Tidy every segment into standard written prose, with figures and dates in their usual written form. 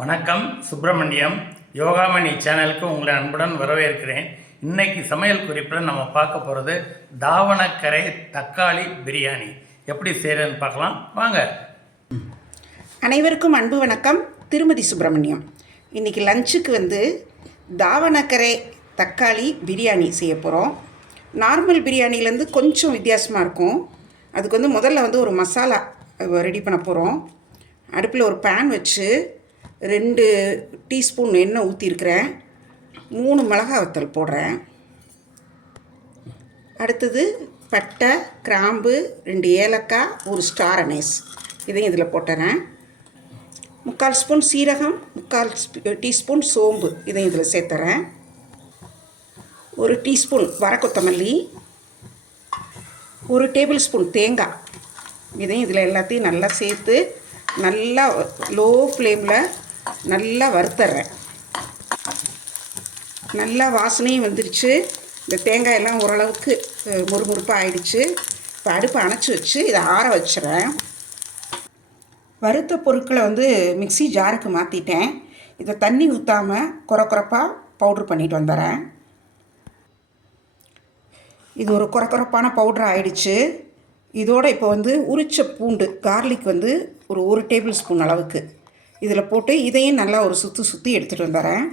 வணக்கம். சுப்பிரமணியம் யோகாமணி சேனலுக்கு உங்களை அன்புடன் வரவேற்கிறேன். இன்னைக்கு சமையல் குறிப்பில் நம்ம பார்க்க போகிறது தாவணக்கரை தக்காளி பிரியாணி எப்படி செய்கிறதுன்னு பார்க்கலாம் வாங்க. அனைவருக்கும் அன்பு வணக்கம். திருமதி சுப்பிரமணியம். இன்றைக்கி லஞ்சுக்கு தாவணக்கரை தக்காளி பிரியாணி செய்ய போகிறோம். நார்மல் பிரியாணிலேருந்து கொஞ்சம் வித்தியாசமாக இருக்கும். அதுக்கு முதல்ல ஒரு மசாலா ரெடி பண்ண போகிறோம். அடுப்பில் ஒரு பேன் வச்சு 2 டீஸ்பூன் எண்ணெய் ஊற்றிருக்கிறேன். 3 மிளகாய் வத்தல் போடுறேன். அடுத்தது பட்டை, கிராம்பு, 2 ஏலக்காய், 1 ஸ்டார் அனீஸ் இதையும் இதில் போட்டுறேன். 3/4 ஸ்பூன் சீரகம், 3/4 டீஸ்பூன் சோம்பு இதையும் இதில் சேர்த்துறேன். 1 டீஸ்பூன் வரக்கொத்தமல்லி, 1 டேபிள் ஸ்பூன் தேங்காய் இதையும் இதில் எல்லாத்தையும் நல்லா சேர்த்து நல்லா லோ ஃப்ளேமில் நல்லா வறுத்துறேன். நல்லா வாசனையும் வந்துருச்சு. இந்த தேங்காயெல்லாம் ஓரளவுக்கு முறுமுறுப்பாக ஆயிடுச்சு. இப்போ அடுப்பை அணைச்சி வச்சு இதை ஆற வச்சுறேன். வறுத்த பொருட்களை மிக்ஸி ஜாருக்கு மாற்றிட்டேன். இதை தண்ணி ஊற்றாமல் குறப்பாக பவுட்ரு பண்ணிட்டு வந்துடுறேன். இது ஒரு குறப்பான பவுட்ரு ஆயிடுச்சு. இதோடு இப்போ உரிச்ச பூண்டு கார்லிக் ஒரு 1 டேபிள் ஸ்பூன் அளவுக்கு இதில் போட்டு இதையும் நல்லா ஒரு சுற்றி எடுத்துகிட்டு வந்துடுறேன்.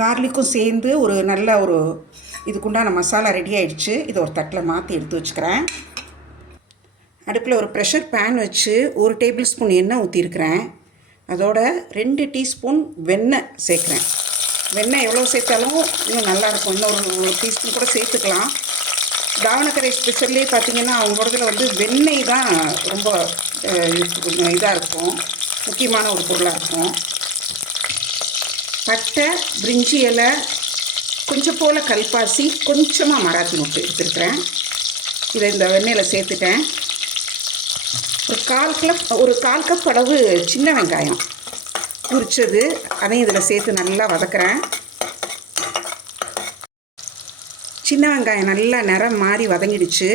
கார்லிக்கும் சேர்ந்து ஒரு நல்ல இதுக்குண்டான மசாலா ரெடி ஆகிடுச்சு. இதை ஒரு தட்டில் மாற்றி எடுத்து வச்சுக்கிறேன். அடுப்பில் ஒரு ப்ரெஷர் பேன் வச்சு 1 டேபிள் ஸ்பூன் எண்ணெய் ஊற்றிருக்கிறேன். அதோட 2 டீஸ்பூன் வெண்ணெய் சேர்க்குறேன். வெண்ணெய் எவ்வளோ சேர்த்தாலும் இன்னும் நல்லாயிருக்கும். இன்னும் ஒரு டீஸ்பூன் கூட சேர்த்துக்கலாம். தாவணக்கரை ஸ்பெஷல்லே பார்த்திங்கன்னா அவங்களோடதில் வெண்ணெய் தான் ரொம்ப இதாக இருக்கும், முக்கியமான ஒரு பொருளாக இருக்கும். பட்டை, பிரிஞ்சி இலை, கொஞ்சம் போல் கல்பாசி, கொஞ்சமாக மராத்தி முட்டை எடுத்துருக்கிறேன். இதை இந்த வெண்ணெயில் சேர்த்துட்டேன். ஒரு கால் கப் அளவு சின்ன வெங்காயம் உரிச்சது அதையும் இதில் சேர்த்து நல்லா வதக்குறேன். சின்ன வெங்காயம் நல்லா நிறம் மாறி வதங்கிடுச்சு.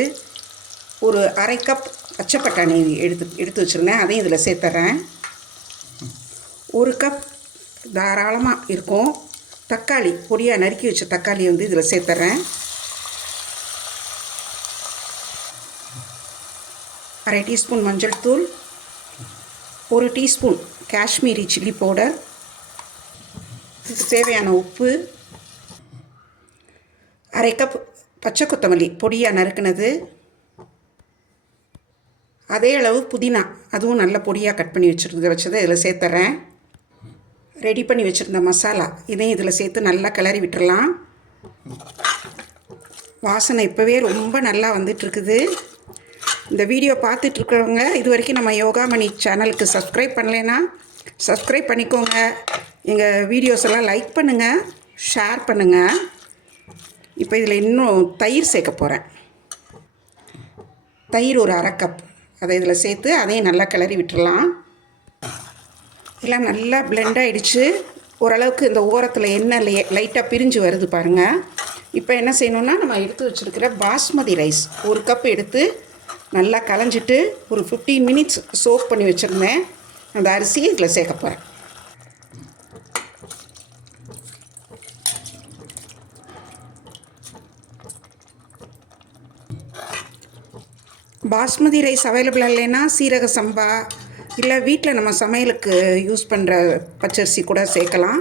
ஒரு 1/2 கப் பச்சை பட்டாணி எடுத்து வச்சுருந்தேன், அதையும் இதில் சேர்த்துறேன். 1 கப் தாராளமாக இருக்கும் தக்காளி, பொடியாக நறுக்கி வச்ச தக்காளியை இதில் சேர்த்துறேன். 1/2 டீஸ்பூன் மஞ்சள் தூள், 1 டீஸ்பூன் காஷ்மீரி சில்லி பவுடர், இதுக்கு தேவையான உப்பு, 1/2 கப் பச்சை கொத்தமல்லி பொடியாக நறுக்குனது, அதே அளவு புதினா அதுவும் நல்ல பொடியாக கட் பண்ணி வச்சதை இதில் சேர்த்துறேன். ரெடி பண்ணி வச்சுருந்த மசாலா இதையும் இதில் சேர்த்து நல்லா கிளறி விட்டுடலாம். வாசனை இப்போவே ரொம்ப நல்லா வந்துட்டுருக்குது. இந்த வீடியோ பார்த்துட்ருக்கிறவங்க இது வரைக்கும் நம்ம யோகாமணி சேனலுக்கு சப்ஸ்கிரைப் பண்ணலைன்னா சப்ஸ்கிரைப் பண்ணிக்கோங்க. எங்கள் வீடியோஸ் எல்லாம் லைக் பண்ணுங்கள், ஷேர் பண்ணுங்கள். இப்போ இதில் இன்னும் தயிர் சேர்க்க போகிறேன். தயிர் ஒரு 1/2 கப் அதை இதில் சேர்த்து அதையும் நல்லா கிளறி விட்டுடலாம். எல்லாம் நல்லா பிளெண்ட் ஆகிடுச்சு. ஓரளவுக்கு இந்த ஓரத்தில் எண்ணெய் லைட்டாக பிரிஞ்சு வருது பாருங்கள். இப்போ என்ன செய்யணுன்னா, நம்ம எடுத்து வச்சுருக்கிற பாஸ்மதி ரைஸ் 1 கப் எடுத்து நல்லா களைஞ்சிட்டு ஒரு 15 மினிட்ஸ் சோக் பண்ணி வச்சுருந்தேன். அந்த அரிசியை இதில் சேர்க்க போகிறேன். பாஸ்மதி ரைஸ் அவைலபிள் இல்லைன்னா சீரக சம்பா இல்லை வீட்டில் நம்ம சமையலுக்கு யூஸ் பண்ணுற பச்சரிசி கூட சேர்க்கலாம்.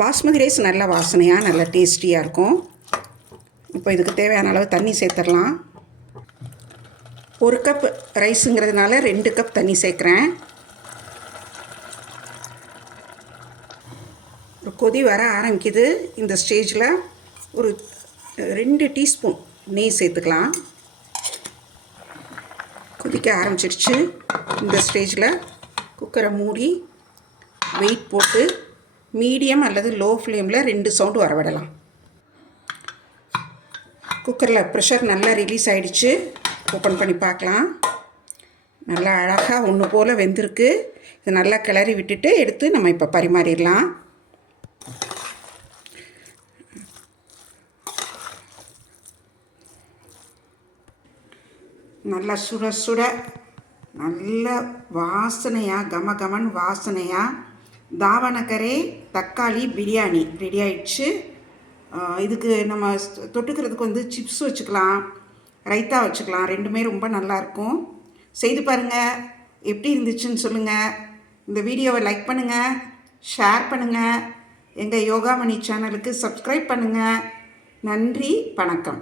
பாஸ்மதி ரைஸ் நல்ல வாசனையாக நல்ல டேஸ்டியாக இருக்கும். இப்போ இதுக்கு தேவையான அளவு தண்ணி சேர்த்துடலாம். 1 கப் ரைஸுங்கிறதுனால 2 கப் தண்ணி சேர்க்குறேன். ஒரு கொதி வர ஆரம்பிக்குது. இந்த ஸ்டேஜில் ஒரு 2 டீஸ்பூன் நெய் சேர்த்துக்கலாம். கொதிக்க ஆரம்பிச்சிடுச்சு. இந்த ஸ்டேஜில் குக்கரை மூடி வெயிட் போட்டு மீடியம் அல்லது லோ ஃப்ளேமில் 2 சவுண்டு வரவிடலாம். குக்கரில் ப்ரெஷர் நல்லா ரிலீஸ் ஆகிடுச்சு. ஓப்பன் பண்ணி பார்க்கலாம். நல்லா அழகாக ஒன்று போல் வெந்திருக்கு. இது நல்லா கிளறி விட்டுட்டு எடுத்து நம்ம இப்போ பரிமாறிடலாம். நல்லா சுட சுட நல்ல வாசனையாக கமகமன் வாசனையாக தாவணக்கரை தக்காளி பிரியாணி ரெடி ஆயிடுச்சு. இதுக்கு நம்ம தொட்டுக்கிறதுக்கு சிப்ஸ் வச்சுக்கலாம், ரைத்தா வச்சுக்கலாம். ரெண்டுமே ரொம்ப நல்லாயிருக்கும். செய்து பாருங்கள், எப்படி இருந்துச்சுன்னு சொல்லுங்கள். இந்த வீடியோவை லைக் பண்ணுங்கள், ஷேர் பண்ணுங்கள், எங்கள் யோகாமணி சேனலுக்கு சப்ஸ்கிரைப் பண்ணுங்கள். நன்றி, வணக்கம்.